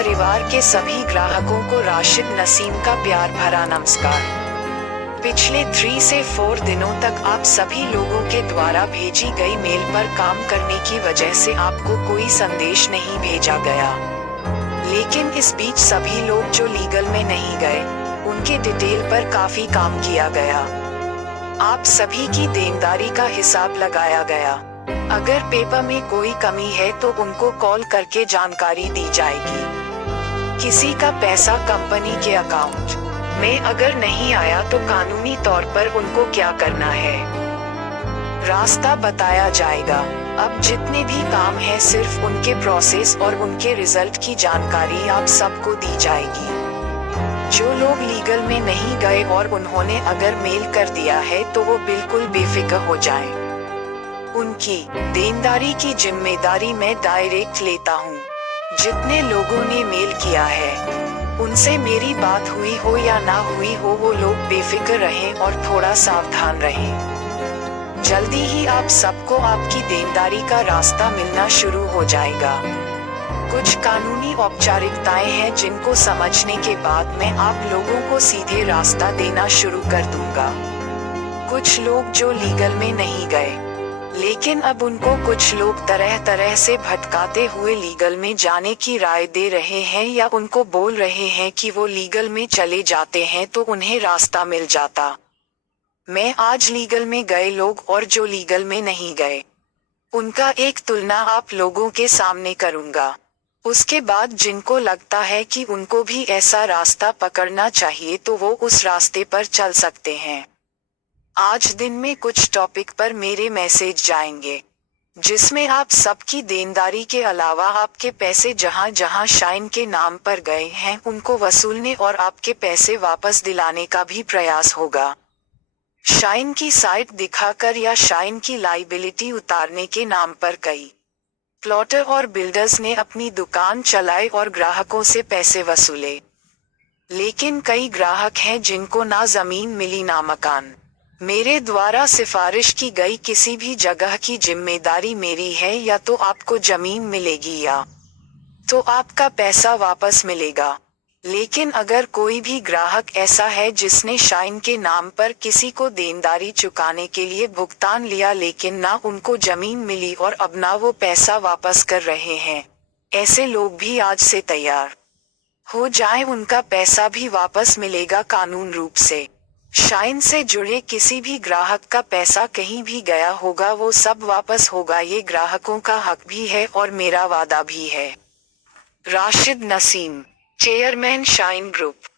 परिवार के सभी ग्राहकों को राशिद नसीम का प्यार भरा नमस्कार। पिछले 3 से 4 दिनों तक आप सभी लोगों के द्वारा भेजी गई मेल पर काम करने की वजह से आपको कोई संदेश नहीं भेजा गया, लेकिन इस बीच सभी लोग जो लीगल में नहीं गए, उनके डिटेल पर काफी काम किया गया। आप सभी की देनदारी का हिसाब लगाया गया। अगर पेपर में कोई कमी है तो उनको कॉल करके जानकारी दी जाएगी। किसी का पैसा कंपनी के अकाउंट में अगर नहीं आया तो कानूनी तौर पर उनको क्या करना है, रास्ता बताया जाएगा। अब जितने भी काम है सिर्फ उनके प्रोसेस और उनके रिजल्ट की जानकारी आप सबको दी जाएगी। जो लोग लीगल में नहीं गए और उन्होंने अगर मेल कर दिया है तो वो बिल्कुल बेफिक्र हो जाएं। उनकी देनदारी की जिम्मेदारी मैं डायरेक्ट लेता हूँ। जितने लोगों ने मेल किया है उनसे मेरी बात हुई हो या ना हुई हो, वो लोग बेफिक्र रहें और थोड़ा सावधान रहें। जल्दी ही आप सबको आपकी देनदारी का रास्ता मिलना शुरू हो जाएगा। कुछ कानूनी औपचारिकताएं हैं जिनको समझने के बाद मैं आप लोगों को सीधे रास्ता देना शुरू कर दूंगा। कुछ लोग जो लीगल में नहीं गए, लेकिन अब उनको कुछ लोग तरह तरह से भटकाते हुए लीगल में जाने की राय दे रहे हैं या उनको बोल रहे हैं कि वो लीगल में चले जाते हैं तो उन्हें रास्ता मिल जाता। मैं आज लीगल में गए लोग और जो लीगल में नहीं गए, उनका एक तुलना आप लोगों के सामने करूंगा। उसके बाद जिनको लगता है कि उनको भी ऐसा रास्ता पकड़ना चाहिए तो वो उस रास्ते पर चल सकते हैं। आज दिन में कुछ टॉपिक पर मेरे मैसेज जाएंगे, जिसमें आप सबकी देनदारी के अलावा आपके पैसे जहां जहां शाइन के नाम पर गए हैं उनको वसूलने और आपके पैसे वापस दिलाने का भी प्रयास होगा। शाइन की साइट दिखाकर या शाइन की लाइबिलिटी उतारने के नाम पर कई प्लॉटर और बिल्डर्स ने अपनी दुकान चलाई और ग्राहकों से पैसे वसूले, लेकिन कई ग्राहक हैं जिनको ना जमीन मिली ना मकान। मेरे द्वारा सिफारिश की गई किसी भी जगह की जिम्मेदारी मेरी है, या तो आपको जमीन मिलेगी या तो आपका पैसा वापस मिलेगा। लेकिन अगर कोई भी ग्राहक ऐसा है जिसने शाइन के नाम पर किसी को देनदारी चुकाने के लिए भुगतान लिया लेकिन ना उनको जमीन मिली और अब ना वो पैसा वापस कर रहे हैं, ऐसे लोग भी आज से तैयार हो जाएं, उनका पैसा भी वापस मिलेगा कानून रूप से। शाइन से जुड़े किसी भी ग्राहक का पैसा कहीं भी गया होगा वो सब वापस होगा। ये ग्राहकों का हक भी है और मेरा वादा भी है। Rashid Naseem, chairman shine group.